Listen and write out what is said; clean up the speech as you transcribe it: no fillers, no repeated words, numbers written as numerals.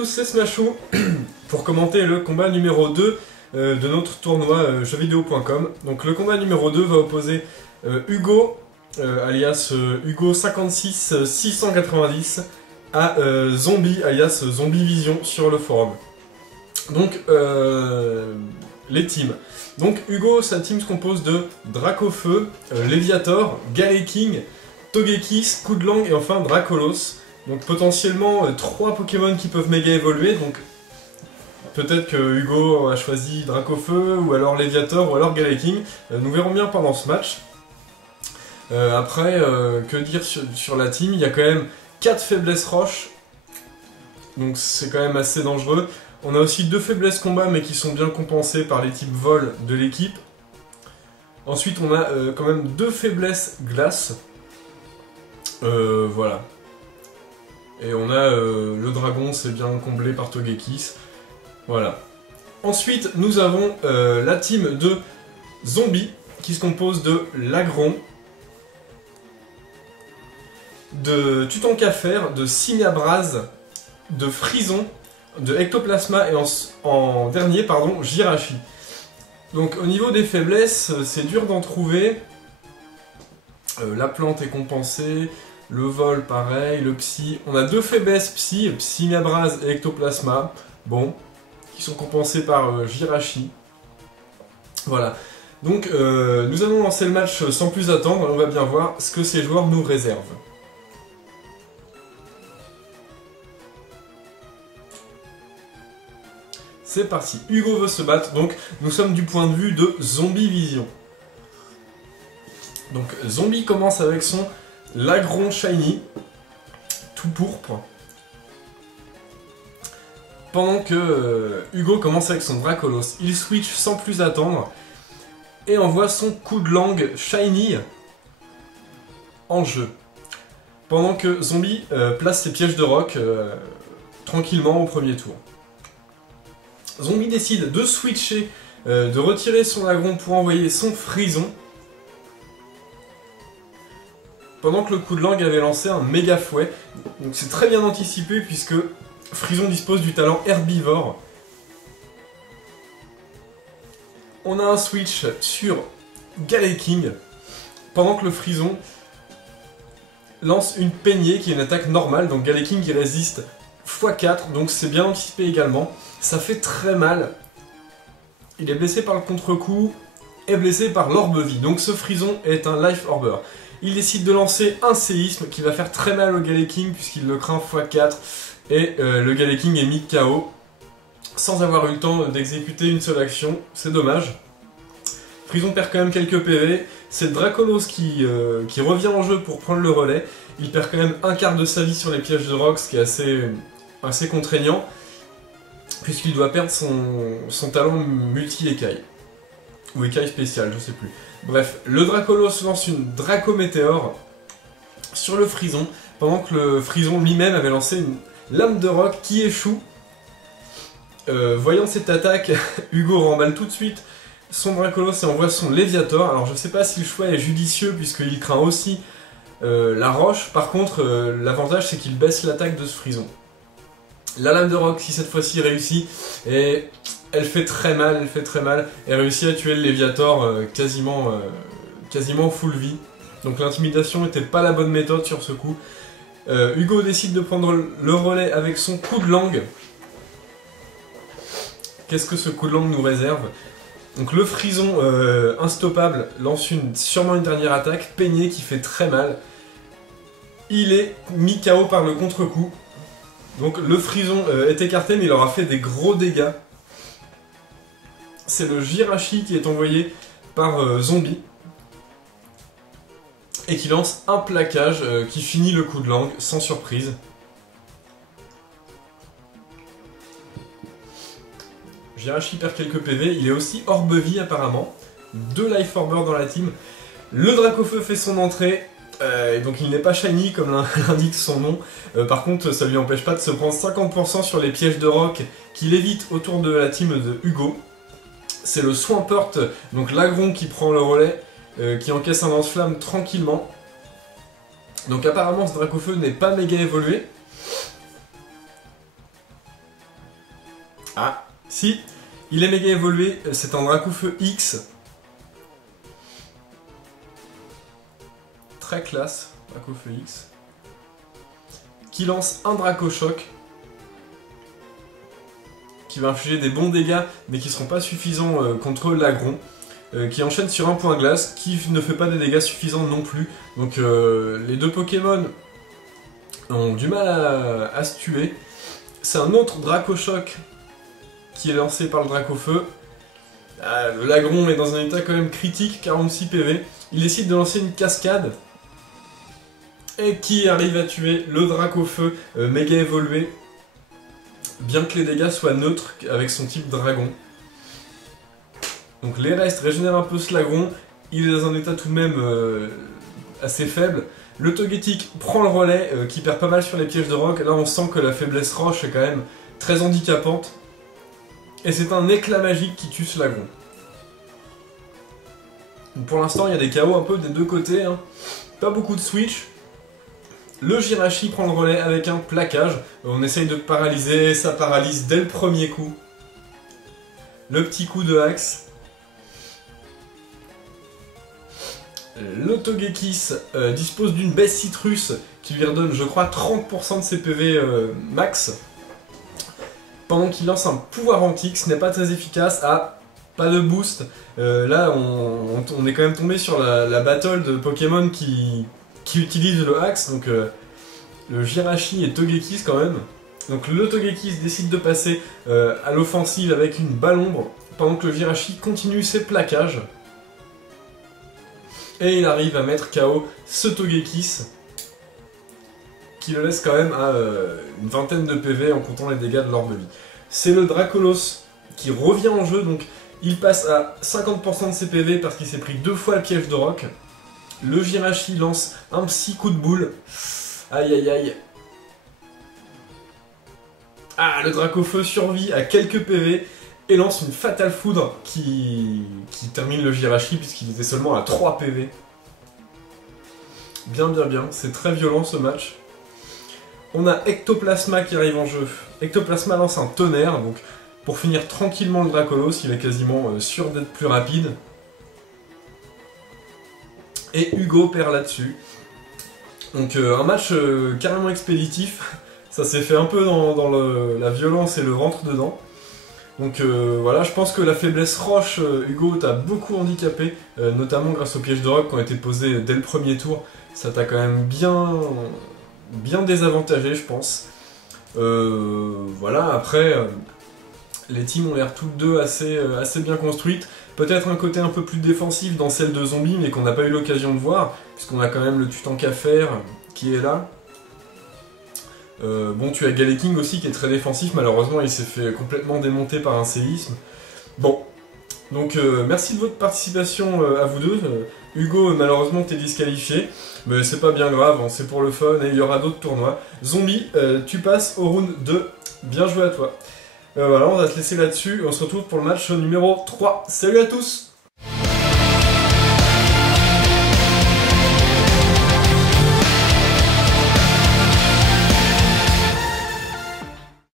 tous, c'est Smashou pour commenter le combat numéro 2 de notre tournoi jeuxvideo.com. Donc le combat numéro 2 va opposer Hugo, alias Hugo 56 690 à Zombie, alias Zombie Vision sur le forum. Donc les teams. Donc Hugo, sa team se compose de Dracofeu, Léviator, Galeking, Togekiss, Coup de Langue et enfin Dracolos. Donc potentiellement 3 Pokémon qui peuvent méga évoluer, donc peut-être que Hugo a choisi Dracofeu, ou alors Léviator, ou alors Galeking. Nous verrons bien pendant ce match. Après, que dire sur la team? Il y a quand même 4 faiblesses roches, donc c'est quand même assez dangereux. On a aussi 2 faiblesses combat, mais qui sont bien compensées par les types vol de l'équipe. Ensuite, on a quand même 2 faiblesses glace. Voilà. Et on a le dragon, c'est bien comblé par Togekiss. Voilà. Ensuite, nous avons la team de Zombie, qui se compose de Lagron, de Tutankafer, de Signabraz, de Frison, de Ectoplasma et en dernier, pardon, Jirachi. Donc au niveau des faiblesses, c'est dur d'en trouver. La plante est compensée, le vol pareil, le psy. On a 2 faiblesses psy, Signabraz et Ectoplasma, bon, qui sont compensées par Jirachi. Voilà. Donc nous allons lancer le match sans plus attendre et on va bien voir ce que ces joueurs nous réservent. C'est parti, Hugo veut se battre, donc nous sommes du point de vue de Zombie Vision. Donc Zombie commence avec son Lagron Shiny, tout pourpre. Pendant que Hugo commence avec son Dracolos, il switch sans plus attendre et envoie son Coup de Langue Shiny en jeu. Pendant que Zombie place ses pièges de roc tranquillement au premier tour. Zombie décide de switcher, de retirer son Lagron pour envoyer son Frison. Pendant que le Coup de Langue avait lancé un méga fouet. Donc c'est très bien anticipé puisque Frison dispose du talent herbivore. On a un switch sur Galeking. Pendant que le Frison lance une peignée qui est une attaque normale. Donc Galeking qui résiste x4, donc c'est bien anticipé également. Ça fait très mal. Il est blessé par le contre-coup et blessé par l'orbe-vie. Donc ce Frison est un Life Orber. Il décide de lancer un séisme qui va faire très mal au Galeking puisqu'il le craint x4 et le Galeking est mis KO sans avoir eu le temps d'exécuter une seule action. C'est dommage. Frison perd quand même quelques PV. C'est Dracolos qui revient en jeu pour prendre le relais. Il perd quand même un quart de sa vie sur les pièges de roc, ce qui est assez contraignant puisqu'il doit perdre son talent multi-écaille. Ou écaille spéciale, je sais plus. Bref, le Dracolos lance une Dracométéore sur le Frison, pendant que le Frison lui-même avait lancé une lame de roc qui échoue. Voyant cette attaque, Hugo remballe tout de suite son Dracolos et envoie son Léviator. Alors je sais pas si le choix est judicieux puisqu'il craint aussi la roche. Par contre, l'avantage c'est qu'il baisse l'attaque de ce Frison. La lame de roc, si cette fois-ci réussit, et elle fait très mal, et réussit à tuer le Léviator quasiment full vie. Donc l'intimidation n'était pas la bonne méthode sur ce coup. Hugo décide de prendre le relais avec son Coup de Langue. Qu'est-ce que ce Coup de Langue nous réserve? Donc le Frison instoppable lance sûrement une dernière attaque, peignée qui fait très mal. Il est mis KO par le contre-coup. Donc le Frison est écarté mais il aura fait des gros dégâts. C'est le Jirachi qui est envoyé par Zombie. Et qui lance un plaquage qui finit le Coup de Langue sans surprise. Jirachi perd quelques PV, il est aussi orbe-vie apparemment. 2 Life Orber dans la team. Le Dracofeu fait son entrée. Donc il n'est pas shiny comme l'indique son nom. Par contre ça lui empêche pas de se prendre 50% sur les pièges de roc qu'il évite autour de la team de Hugo. C'est le Swampert, donc Lagron qui prend le relais, qui encaisse un lance-flamme tranquillement. Donc apparemment ce Dracofeu n'est pas méga évolué. Ah, si, il est méga évolué, c'est un Dracofeu X. Très classe, Dracofeu X. Qui lance un Dracochoc. Qui va infliger des bons dégâts, mais qui ne seront pas suffisants contre l'Agron. Qui enchaîne sur un point glace, qui ne fait pas des dégâts suffisants non plus. Donc les deux Pokémon ont du mal à se tuer. C'est un autre Dracochoc qui est lancé par le Dracofeu. Le Lagron est dans un état quand même critique, 46 PV. Il décide de lancer une cascade. Et qui arrive à tuer le Dracofeu méga évolué. Bien que les dégâts soient neutres avec son type dragon. Donc les restes régénèrent un peu ce Lagron. Il est dans un état tout de même assez faible. Le Togetic prend le relais, qui perd pas mal sur les pièges de roc. Là on sent que la faiblesse roche est quand même très handicapante. Et c'est un éclat magique qui tue ce Lagron. Donc pour l'instant il y a des KO un peu des deux côtés. Hein. Pas beaucoup de switch. Le Jirachi prend le relais avec un plaquage. On essaye de paralyser, ça paralyse dès le premier coup. Le petit coup de axe. Le Togekiss dispose d'une baisse citrus qui lui redonne, je crois, 30% de ses PV max. Pendant qu'il lance un pouvoir antique, ce n'est pas très efficace. Ah, pas de boost. Là, on est quand même tombé sur la battle de Pokémon qui utilise le axe. Donc, le Jirachi et Togekiss quand même. Donc, le Togekiss décide de passer à l'offensive avec une balle ombre. Pendant que le Jirachi continue ses plaquages. Et il arrive à mettre KO ce Togekiss, qui le laisse quand même à une vingtaine de PV en comptant les dégâts de l'orbe de vie. C'est le Dracolos qui revient en jeu, donc il passe à 50% de ses PV parce qu'il s'est pris 2 fois le piège de roc. Le Jirachi lance un psy coup de boule. Aïe aïe aïe. Ah, le Dracofeu survit à quelques PV et lance une fatale foudre qui termine le Jirachi puisqu'il était seulement à 3 PV. Bien bien bien, c'est très violent ce match. On a Ectoplasma qui arrive en jeu. Ectoplasma lance un tonnerre, donc pour finir tranquillement le Dracolos, il est quasiment sûr d'être plus rapide. Et Hugo perd là-dessus. Donc un match carrément expéditif. Ça s'est fait un peu dans la violence et le rentre dedans. Donc voilà, je pense que la faiblesse roche, Hugo, t'a beaucoup handicapé, notamment grâce aux pièges de roc qui ont été posés dès le premier tour. Ça t'a quand même bien désavantagé, je pense. Voilà, après, les teams ont l'air toutes deux assez bien construites. Peut-être un côté un peu plus défensif dans celle de Zombie, mais qu'on n'a pas eu l'occasion de voir, puisqu'on a quand même le Tutankafer qui est là. Bon, tu as Galeking aussi qui est très défensif, malheureusement il s'est fait complètement démonter par un séisme. Bon, donc merci de votre participation à vous deux. Hugo, malheureusement t'es disqualifié, mais c'est pas bien grave, hein, c'est pour le fun et il y aura d'autres tournois. Zombie, tu passes au round 2, bien joué à toi. Voilà, on va se laisser là-dessus, on se retrouve pour le match numéro 3. Salut à tous!